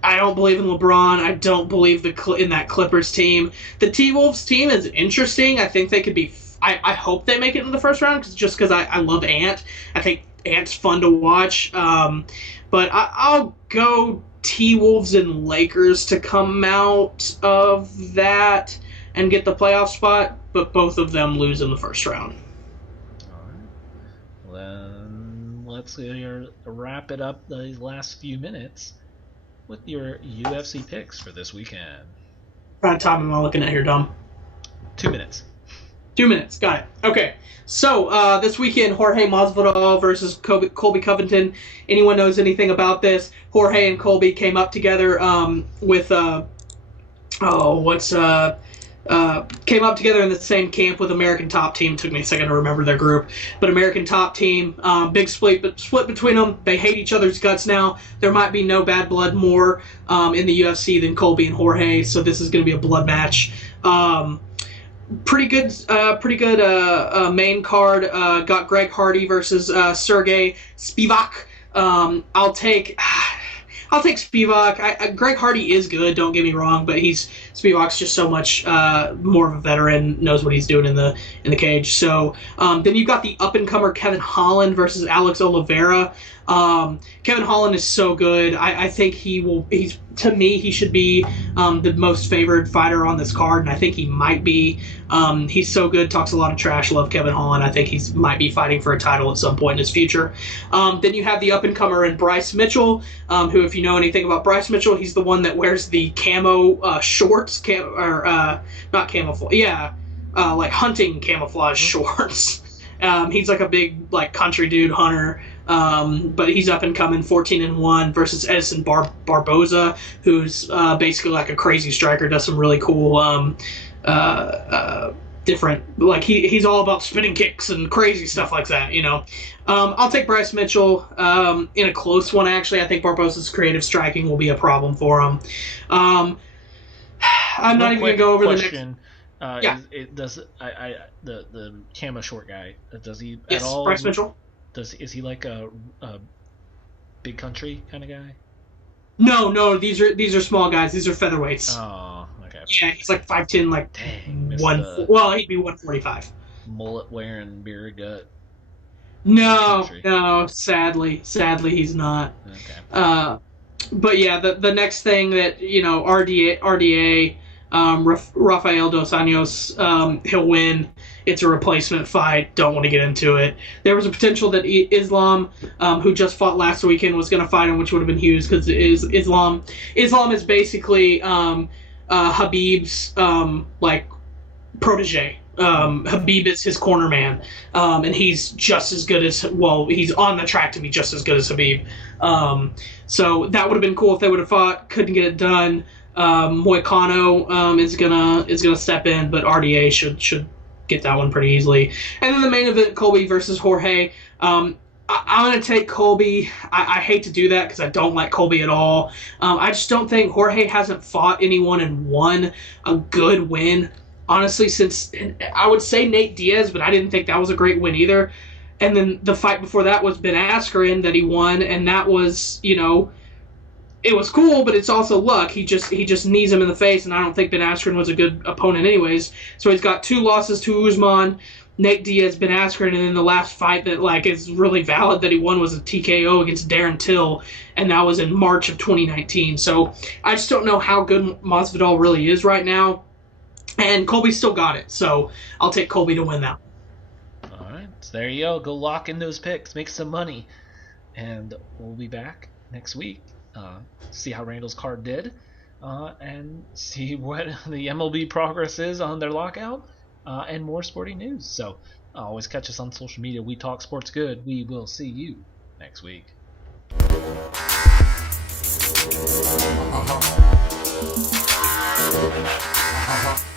I don't believe in LeBron. I don't believe in that Clippers team. The T-Wolves team is interesting. I think they could be... I hope they make it in the first round, just because I love Ant. I think Ant's fun to watch. But I'll go T-Wolves and Lakers to come out of that and get the playoff spot, but both of them lose in the first round. All right. Then let's wrap it up these last few minutes with your UFC picks for this weekend. What kind of time am I looking at here, Dom? 2 minutes. 2 minutes, got it. Okay, so this weekend, Jorge Monsvado versus Colby Covington. Anyone knows anything about this? Jorge and Colby came up together came up together in the same camp with American Top Team. Took me a second to remember their group, but American Top Team, big split between them. They hate each other's guts now. There might be no bad blood more in the UFC than Colby and Jorge, so this is going to be a blood match. Pretty good main card. Got Greg Hardy versus Sergey Spivak. I'll take Spivak. Greg Hardy is good, don't get me wrong, but Spivak's just so much more of a veteran, knows what he's doing in the cage. So then you've got the up and comer Kevin Holland versus Alex Oliveira. Kevin Holland is so good. I think to me, he should be the most favored fighter on this card, and I think he might be. He's so good, talks a lot of trash. Love Kevin Holland. I think he might be fighting for a title at some point in his future. Then you have the up-and-comer in Bryce Mitchell, who, if you know anything about Bryce Mitchell, he's the one that wears the camo shorts, not camouflage, like hunting camouflage shorts. He's like a big country dude hunter. But he's up and coming, 14-1 versus Edson Barboza, who's basically like a crazy striker, does some really cool different. Like he's all about spinning kicks and crazy stuff like that. I'll take Bryce Mitchell in a close one. Actually, I think Barbosa's creative striking will be a problem for him. I'm not even gonna go over question. The next. The Camo short guy, does he Yes, at all? Bryce Mitchell. Is he like a big country kind of guy? No, these are small guys. These are featherweights. Oh, okay. Yeah, he's like 5'10", like Dang, well, he'd be 145. Mullet wearing beer gut. No, sadly he's not. Okay. But yeah, the next thing that RDA, Rafael dos Anjos, he'll win. It's a replacement fight. Don't want to get into it. There was a potential that Islam, who just fought last weekend, was going to fight him, which would have been huge because Islam is basically Habib's like protege. Habib is his corner man, and he's just as good as he's on the track to be just as good as Habib. So that would have been cool if they would have fought. Couldn't get it done. Moicano is gonna step in, but RDA should get that one pretty easily. And then the main event, Colby versus Jorge. I'm going to take Colby. I hate to do that because I don't like Colby at all. I just don't think Jorge hasn't fought anyone and won a good win, honestly, since I would say Nate Diaz, but I didn't think that was a great win either. And then the fight before that was Ben Askren that he won, and that was, it was cool, but it's also luck. He just knees him in the face, and I don't think Ben Askren was a good opponent anyways. So he's got 2 losses to Usman, Nate Diaz, Ben Askren, and then the last fight that is really valid that he won was a TKO against Darren Till, and that was in March of 2019. So I just don't know how good Monsvado really is right now, and Colby still got it. So I'll take Colby to win that. All right, so there you go. Go lock in those picks, make some money, and we'll be back next week. See how Randall's card did, and see what the MLB progress is on their lockout, and more sporting news. So always catch us on social media. We Talk Sports Good. We will see you next week. Uh-huh.